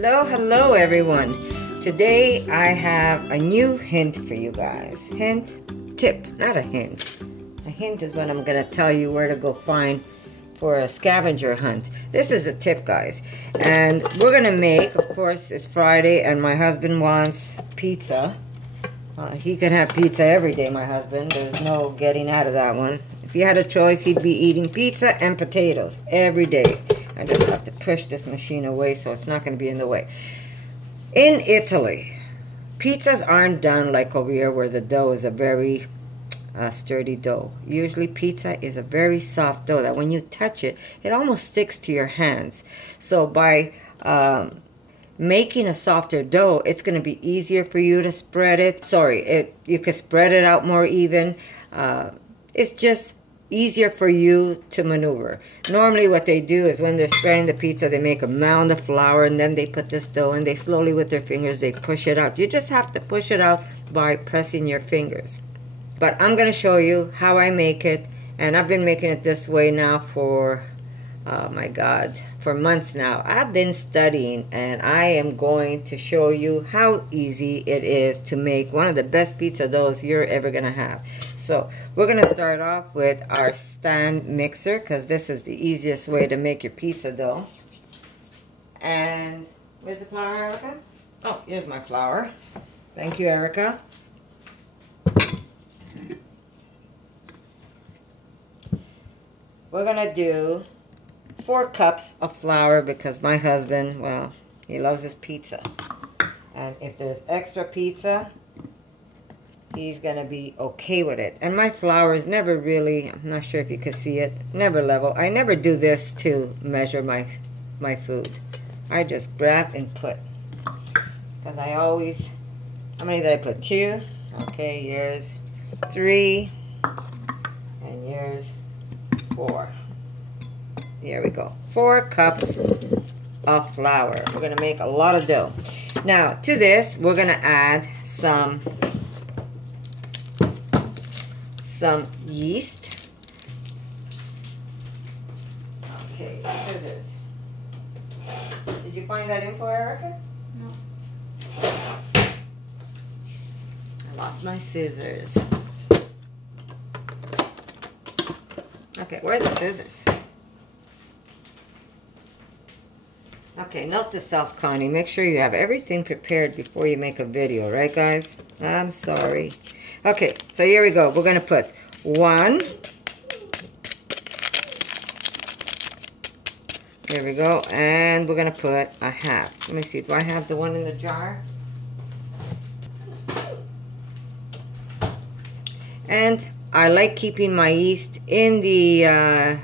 Hello everyone. Today I have a new hint for you guys. Tip, not a hint. A hint is when I'm gonna tell you where to go find for a scavenger hunt. This is a tip, guys. And we're gonna make, of course, it's Friday and my husband wants pizza. He can have pizza every day, my husband. There's no getting out of that one. If he had a choice, he'd be eating pizza and potatoes every day. I just have to push this machine away so it's not going to be in the way. In Italy, pizzas aren't done like over here where the dough is a very sturdy dough. Usually pizza is a very soft dough that when you touch it, it almost sticks to your hands. So by making a softer dough, it's going to be easier for you to spread it. You can spread it out more even. It's just easier for you to maneuver. Normally what they do is when they're spreading the pizza, they make a mound of flour and then they put this dough and they slowly with their fingers, they push it out. You just have to push it out by pressing your fingers. But I'm going to show you how I make it, and I've been making it this way now for, oh my God, for months now. I've been studying and I am going to show you how easy it is to make one of the best pizza doughs you're ever going to have. So we're going to start off with our stand mixer because this is the easiest way to make your pizza dough. And where's the flour, Erica? Oh, here's my flour. Thank you, Erica. We're going to do 4 cups of flour because my husband, well, he loves his pizza. And if there's extra pizza, he's gonna be okay with it. And my flour is never really, I'm not sure if you can see it, never level. I never do this to measure my food. I just grab and put. Because I always, how many did I put? 2. Okay, here's 3. And here's 4. Here we go. 4 cups of flour. We're gonna make a lot of dough. Now, to this, we're gonna add some yeast. Okay, scissors. Did you find that info, Erica? No. I lost my scissors. Okay, where are the scissors? Okay, note to self, Connie. Make sure you have everything prepared before you make a video, right, guys? I'm sorry. Okay, so here we go. We're going to put 1. Here we go. And we're going to put a half. Let me see. Do I have the one in the jar? And I like keeping my yeast in the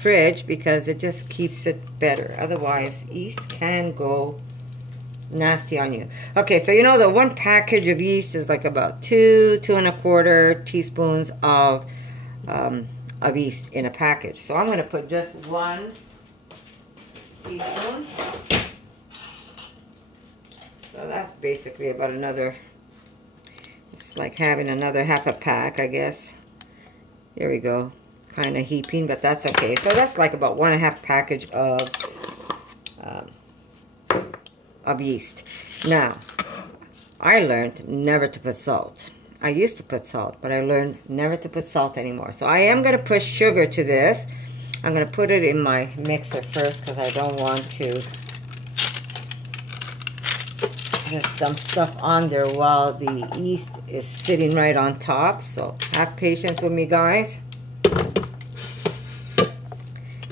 fridge because it just keeps it better. Otherwise, yeast can go nasty on you. Okay, so you know the 1 package of yeast is like about 2 1/4 teaspoons of yeast in a package. So I'm going to put just 1 teaspoon. So that's basically about another, it's like having another half a pack, I guess. There we go. Kind of heaping, but that's okay. So that's like about 1 1/2 package of yeast. Now, I learned never to put salt. I used to put salt, but I learned never to put salt anymore. So I am going to put sugar to this. I'm going to put it in my mixer first because I don't want to just dump stuff on there while the yeast is sitting right on top. So have patience with me, guys.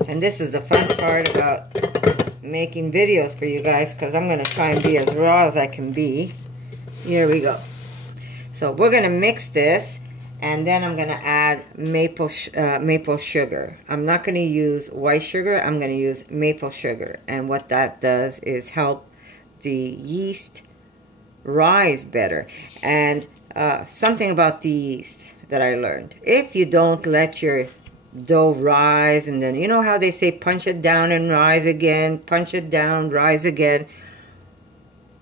And this is the fun part about making videos for you guys because I'm going to try and be as raw as I can be. Here we go. So we're going to mix this and then I'm going to add maple sugar. I'm not going to use white sugar. I'm going to use maple sugar. And what that does is help the yeast rise better. And something about the yeast that I learned. If you don't let your dough rise, and then you know how they say punch it down and rise again, punch it down, rise again.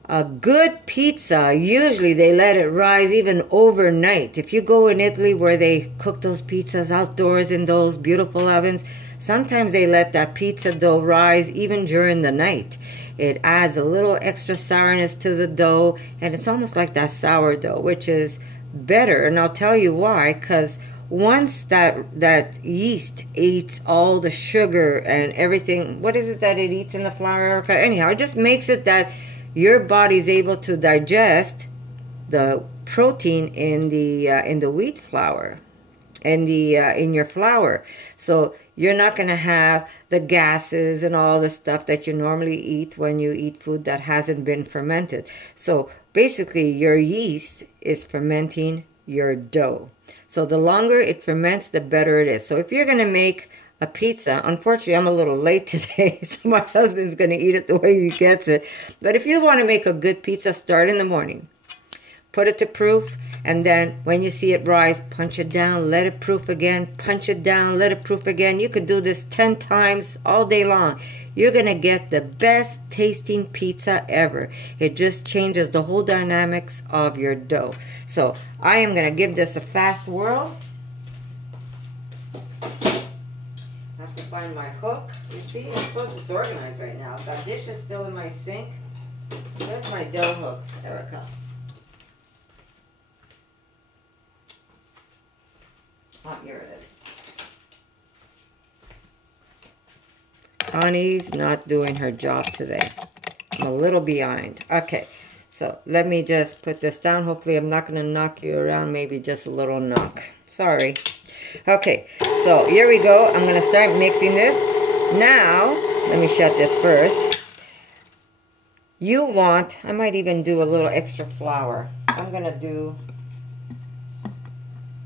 A good pizza, usually they let it rise even overnight. If you go in Italy where they cook those pizzas outdoors in those beautiful ovens, Sometimes they let that pizza dough rise even during the night. It adds a little extra sourness to the dough, and it's almost like that sourdough, which is better. And I'll tell you why, because once that yeast eats all the sugar and everything, what is it that it eats in the flour, Erica? Anyhow, it just makes it that your body's able to digest the protein in the wheat flour and in your flour. So you're not going to have the gases and all the stuff that you normally eat when you eat food that hasn't been fermented. So basically your yeast is fermenting your dough. So the longer it ferments, the better it is. So if you're going to make a pizza, unfortunately I'm a little late today, so my husband's going to eat it the way he gets it. But if you want to make a good pizza, start in the morning. Put it to proof, and then when you see it rise, punch it down, let it proof again, punch it down, let it proof again. You could do this 10 times all day long. You're going to get the best tasting pizza ever. It just changes the whole dynamics of your dough. So I am going to give this a fast whirl. I have to find my hook. You see, I'm so disorganized right now. I've got dishes still in my sink. Where's my dough hook, Erica? Oh, here it is. Connie's not doing her job today. I'm a little behind. Okay, so let me just put this down. Hopefully I'm not going to knock you around. Maybe just a little knock. Sorry. Okay, so here we go. I'm going to start mixing this. Now, let me shut this first. You want, I might even do a little extra flour. I'm going to do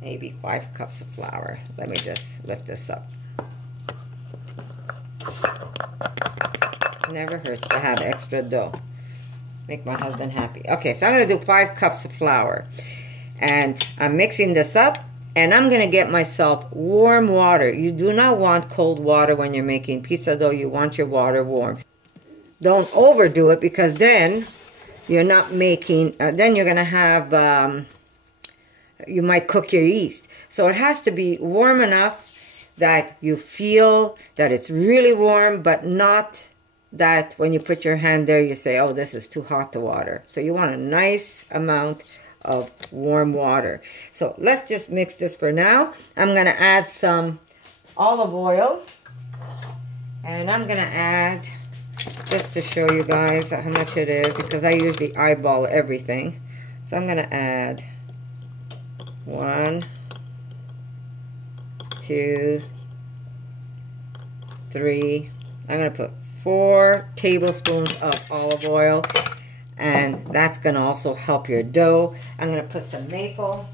maybe 5 cups of flour. Let me just lift this up. Never hurts to have extra dough. Make my husband happy. Okay, so I'm going to do 5 cups of flour. And I'm mixing this up. And I'm going to get myself warm water. You do not want cold water when you're making pizza dough. You want your water warm. Don't overdo it, because then you're not making, then you're going to have, you might cook your yeast. So it has to be warm enough that you feel that it's really warm, but not that when you put your hand there, you say, oh, this is too hot to water. So you want a nice amount of warm water. So let's just mix this for now. I'm going to add some olive oil. And I'm going to add, just to show you guys how much it is, because I usually eyeball everything. So I'm going to add 1, 2, 3. I'm going to put 4 tablespoons of olive oil, and that's going to also help your dough. I'm going to put some maple.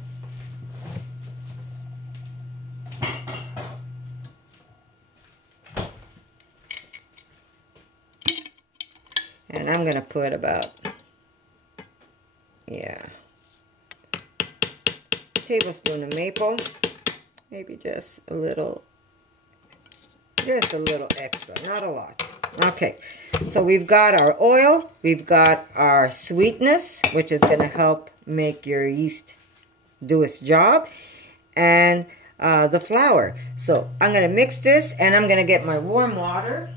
And I'm going to put about, tablespoon of maple, maybe just a little extra, not a lot. Okay, so we've got our oil, we've got our sweetness, which is going to help make your yeast do its job, and the flour. So I'm going to mix this, and I'm going to get my warm water.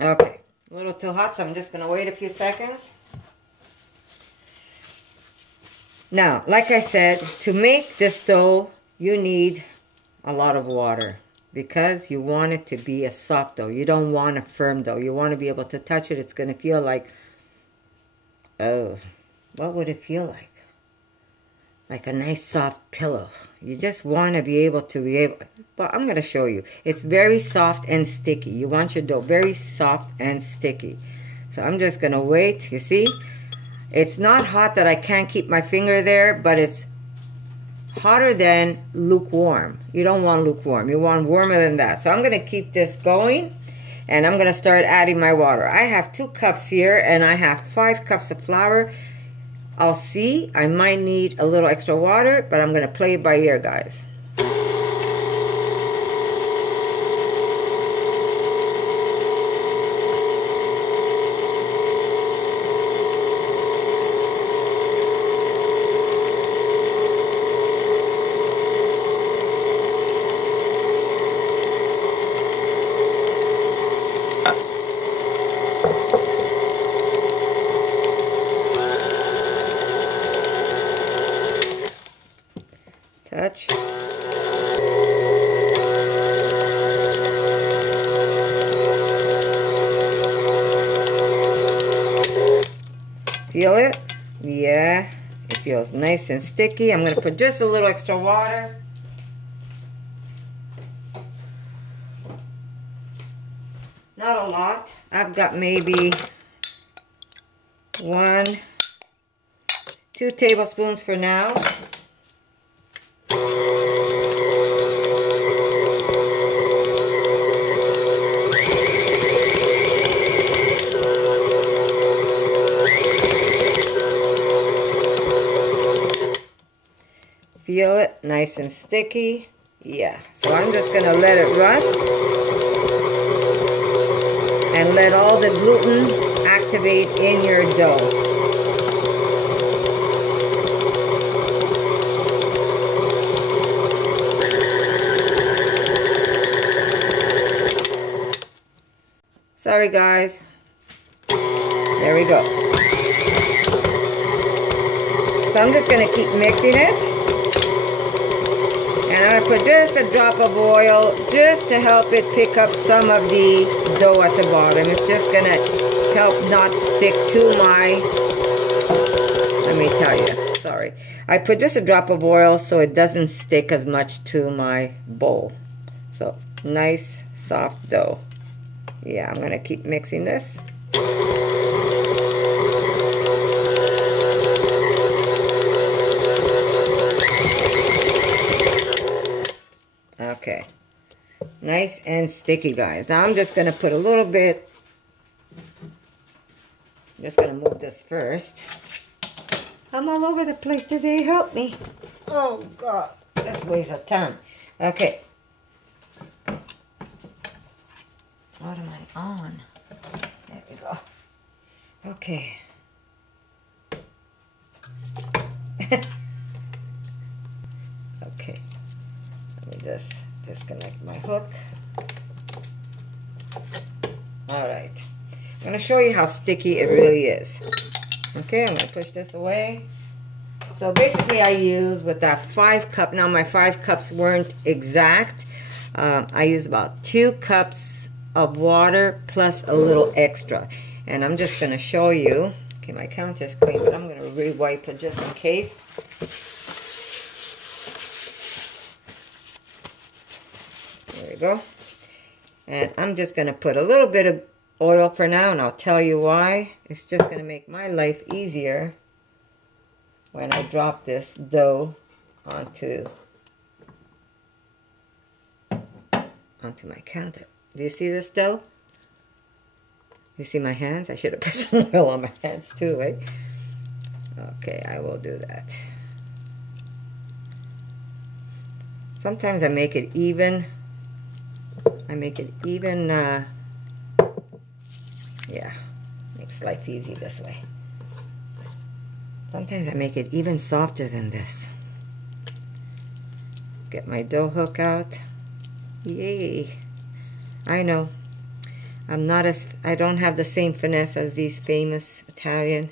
Okay, a little too hot, so I'm just going to wait a few seconds. Now, like I said, to make this dough, you need a lot of water, because you want it to be a soft dough. You don't want a firm dough. You want to be able to touch it. It's going to feel like, oh, what would it feel like? Like a nice soft pillow. You just want to be able to well, I'm going to show you. It's very soft and sticky. You want your dough very soft and sticky. So I'm just going to wait. You see? It's not hot that I can't keep my finger there, but it's hotter than lukewarm. You don't want lukewarm. You want warmer than that. So I'm going to keep this going, and I'm going to start adding my water. I have 2 cups here, and I have 5 cups of flour. I'll see. I might need a little extra water, but I'm going to play it by ear, guys. Touch. Feel it? Yeah, it feels nice and sticky. I'm going to put just a little extra water. Not a lot. I've got maybe 2 tablespoons for now. Feel it? Nice and sticky. Yeah. So I'm just going to let it run. And let all the gluten activate in your dough. Sorry guys. There we go. So I'm just going to keep mixing it. And I'm going to put just a drop of oil just to help it pick up some of the dough at the bottom. It's just going to help not stick to my, let me tell you, sorry. I put just a drop of oil so it doesn't stick as much to my bowl. So, nice, soft dough. Yeah, I'm going to keep mixing this. Okay, nice and sticky, guys. Now I'm just going to put a little bit, I'm just going to move this first. I'm all over the place today, help me. Oh God, this weighs a ton. Okay. What am I on? There we go. Okay. Okay. Just disconnect my hook. Alright. I'm going to show you how sticky it really is. Okay, I'm going to push this away. So basically I use with that 5 cup, now my 5 cups weren't exact. I use about 2 cups of water plus a little extra. And I'm just going to show you. Okay, my counter's clean, but I'm going to re-wipe it just in case. There we go. And I'm just going to put a little bit of oil for now, and I'll tell you why. It's just going to make my life easier when I drop this dough onto my counter. Do you see this dough? You see my hands? I should have put some oil on my hands too, right? Okay, I will do that. Sometimes I make it even. Yeah, makes life easy this way. Sometimes I make it even softer than this. Get my dough hook out. Yay. I know. I don't have the same finesse as these famous Italian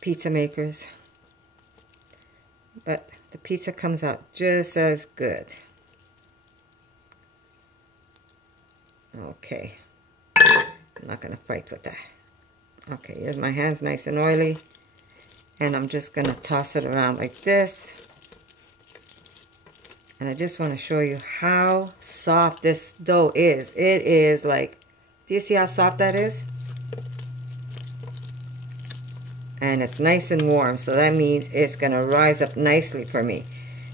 pizza makers. But the pizza comes out just as good. Okay. I'm not going to fight with that. Okay, here's my hands nice and oily. And I'm just going to toss it around like this. And I just want to show you how soft this dough is. It is like, do you see how soft that is? And it's nice and warm, so that means it's going to rise up nicely for me.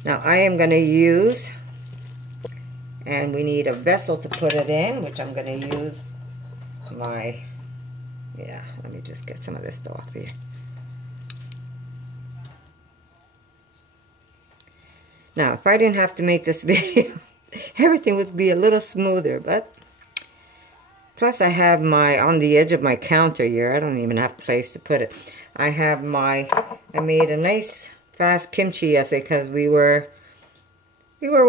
Now I am going to use, and we need a vessel to put it in, which I'm going to use my, yeah, let me just get some of this dough off here. Now, if I didn't have to make this video, everything would be a little smoother, but plus I have my, on the edge of my counter here, I don't even have a place to put it. I have my, I made a nice fast kimchi yesterday because we were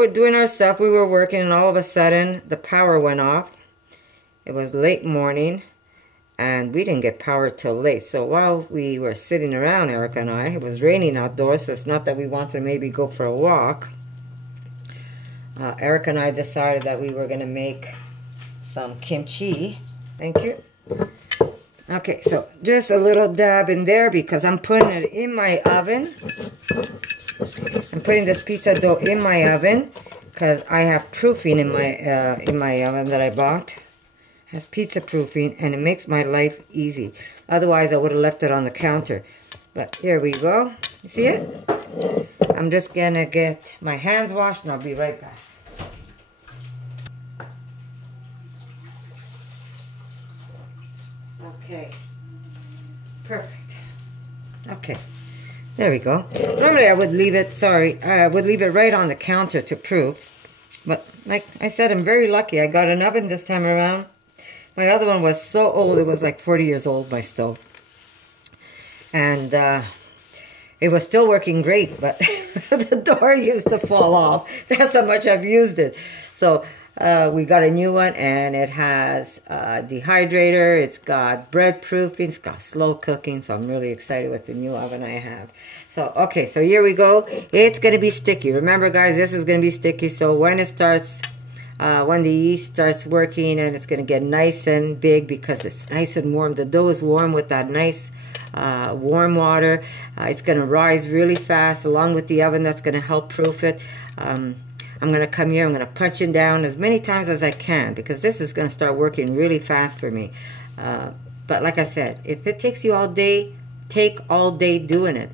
doing our stuff, we were working, and all of a sudden the power went off. It was late morning, and we didn't get power till late. So while we were sitting around, Erica and I, it was raining outdoors, so it's not that we wanted to maybe go for a walk. Erica and I decided that we were going to make some kimchi. Thank you. Okay, so just a little dab in there because I'm putting it in my oven. I'm putting this pizza dough in my oven because I have proofing in my oven that I bought. It has pizza proofing, and it makes my life easy. Otherwise, I would have left it on the counter. But here we go. You see it? I'm just going to get my hands washed, and I'll be right back. Okay, perfect. Okay, there we go. Normally I would leave it, I would leave it right on the counter to proof. But like I said, I'm very lucky. I got an oven this time around. My other one was so old, it was like 40 years old, my stove. And it was still working great, but the door used to fall off. That's how much I've used it. So we got a new one, and it has a dehydrator, it's got bread proofing, it's got slow cooking, so I'm really excited with the new oven I have. So, okay, so here we go. It's going to be sticky. Remember, guys, this is going to be sticky, so when it starts, when the yeast starts working, and it's going to get nice and big because it's nice and warm. The dough is warm with that nice warm water. It's going to rise really fast along with the oven. That's going to help proof it. I'm going to come here, I'm going to punch it down as many times as I can because this is going to start working really fast for me. But like I said, if it takes you all day, take all day doing it.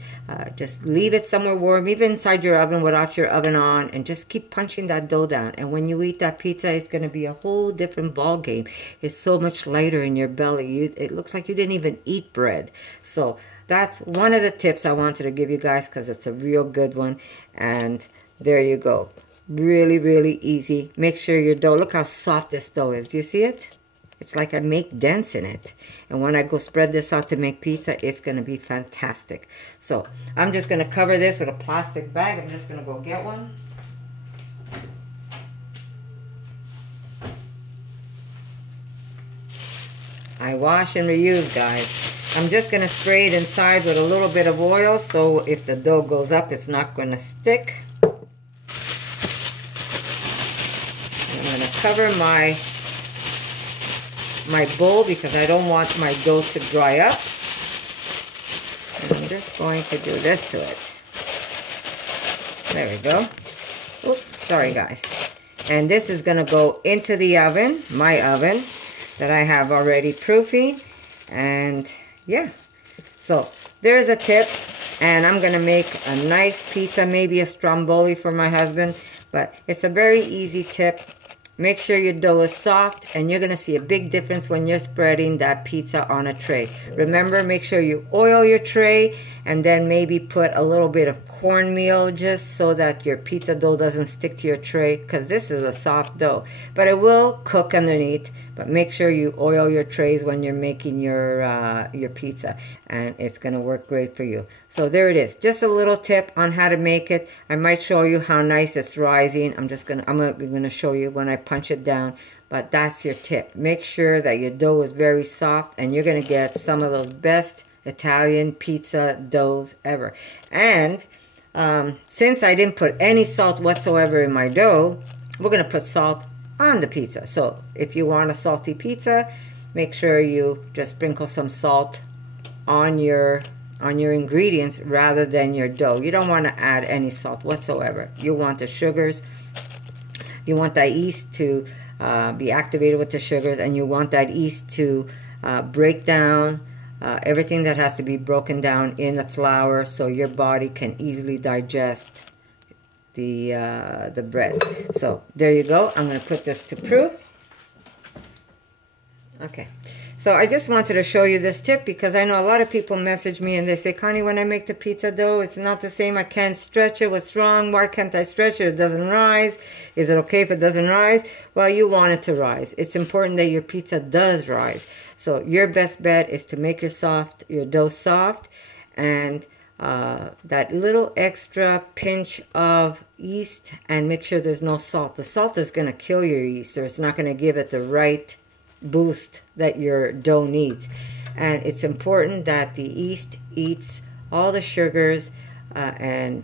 Just leave it somewhere warm, even inside your oven without your oven on, and just keep punching that dough down. And when you eat that pizza, it's going to be a whole different ball game. It's so much lighter in your belly. It looks like you didn't even eat bread. So that's one of the tips I wanted to give you guys because it's a real good one. And there you go. Really, really easy. Make sure your dough, look how soft this dough is. Do you see it? It's like I make dents in it. And when I go spread this out to make pizza, it's going to be fantastic. So I'm just going to cover this with a plastic bag. I'm just going to go get one. I wash and reuse, guys. I'm just going to spray it inside with a little bit of oil so if the dough goes up, it's not going to stick. I'm going to cover my bowl because I don't want my dough to dry up. And I'm just going to do this to it. There we go. Oops, sorry guys. And this is going to go into the oven, my oven, that I have already proofing. And yeah, so there's a tip. And I'm going to make a nice pizza, maybe a stromboli for my husband. But it's a very easy tip. Make sure your dough is soft, and you're going to see a big difference when you're spreading that pizza on a tray. Remember, make sure you oil your tray, and then maybe put a little bit of cornmeal just so that your pizza dough doesn't stick to your tray, because this is a soft dough. But it will cook underneath, but make sure you oil your trays when you're making your pizza, and it's going to work great for you. So there it is. Just a little tip on how to make it. I might show you how nice it's rising. I'm gonna show you when I punch it down, but that's your tip. Make sure that your dough is very soft, and you're gonna get some of those best Italian pizza doughs ever. And since I didn't put any salt whatsoever in my dough, we're gonna put salt on the pizza. So if you want a salty pizza, make sure you just sprinkle some salt on your ingredients rather than your dough. You don't want to add any salt whatsoever. You want the sugars. You want that yeast to be activated with the sugars, and you want that yeast to break down everything that has to be broken down in the flour so your body can easily digest the bread. So there you go. I'm going to put this to proof. Okay. So I just wanted to show you this tip because I know a lot of people message me and they say, Connie, when I make the pizza dough, it's not the same. I can't stretch it. What's wrong? Why can't I stretch it? It doesn't rise. Is it okay if it doesn't rise? Well, you want it to rise. It's important that your pizza does rise. So your best bet is to make your dough soft, and that little extra pinch of yeast, and make sure there's no salt. The salt is going to kill your yeast, or it's not going to give it the right boost that your dough needs. And it's important that the yeast eats all the sugars and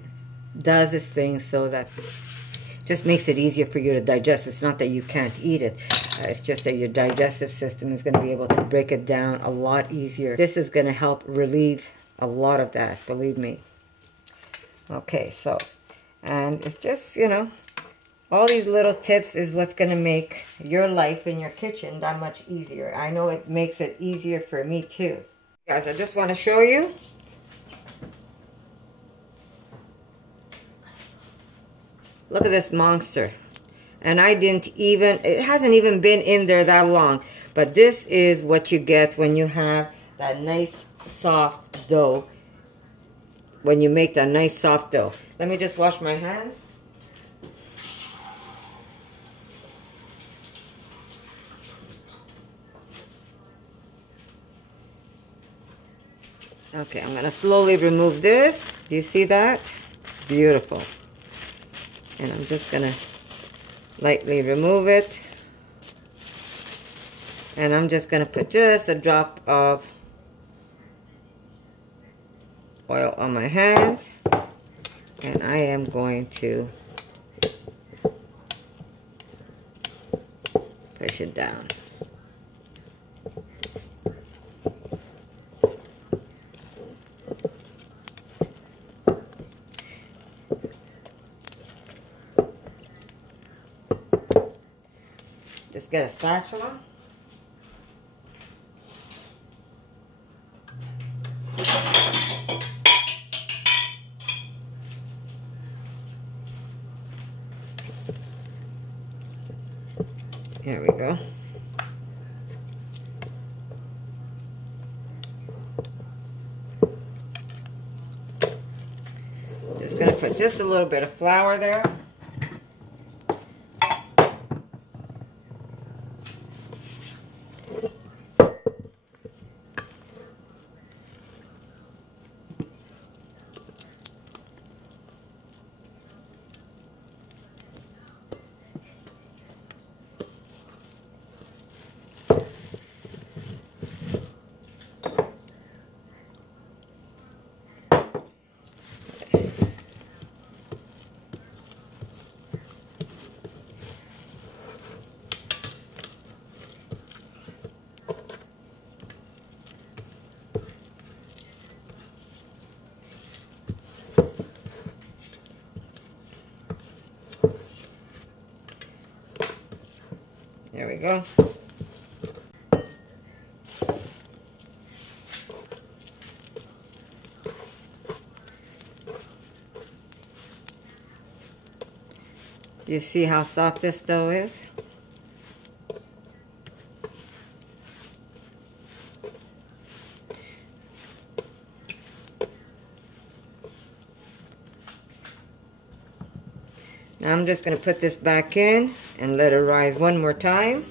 does its thing so that just makes it easier for you to digest. It's not that you can't eat it. It's just that your digestive system is going to be able to break it down a lot easier. This is going to help relieve a lot of that, believe me. Okay, so, and it's just, you know, all these little tips is what's going to make your life in your kitchen that much easier. I know it makes it easier for me too. Guys, I just want to show you. Look at this monster. And it hasn't even been in there that long. But this is what you get when you have that nice soft dough. When you make that nice soft dough. Let me just wash my hands. Okay, I'm going to slowly remove this. Do you see that? Beautiful. And I'm just going to lightly remove it. And I'm just going to put just a drop of oil on my hands. And I am going to push it down. Just get a spatula. There we go. Just gonna put just a little bit of flour there. There we go. You see how soft this dough is? Now I'm just going to put this back in and let it rise one more time.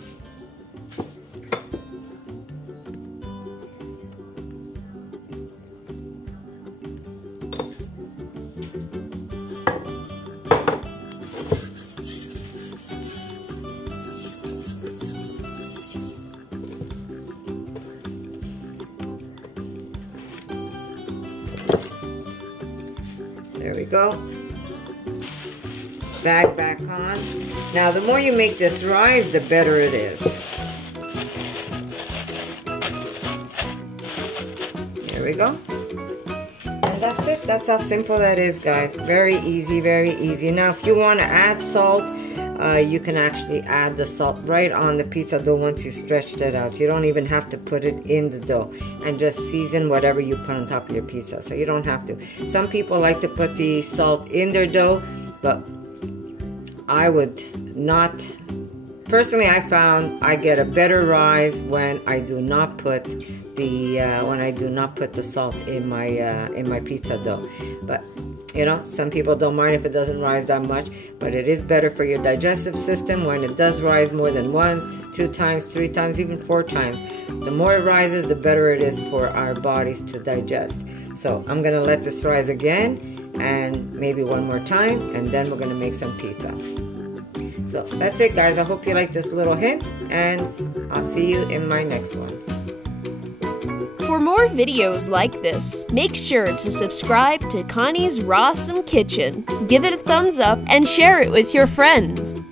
There we go. Back on. Now the more you make this rise, the better it is. There we go. And that's it. That's how simple that is, guys. Very easy, very easy. Now if you want to add salt, you can actually add the salt right on the pizza dough once you stretched it out. You don't even have to put it in the dough, and just season whatever you put on top of your pizza. So you don't have to. Some people like to put the salt in their dough, but I would not. Personally, I found I get a better rise when I do not put the salt in my pizza dough. But you know, some people don't mind if it doesn't rise that much, but it is better for your digestive system when it does rise more than once, 2 times, 3 times, even 4 times. The more it rises, the better it is for our bodies to digest. So I'm gonna let this rise again and maybe one more time, and then we're gonna make some pizza. So that's it, guys. I hope you like this little hint, and I'll see you in my next one. For more videos like this, make sure to subscribe to Connie's RAWsome Kitchen, give it a thumbs up, and share it with your friends.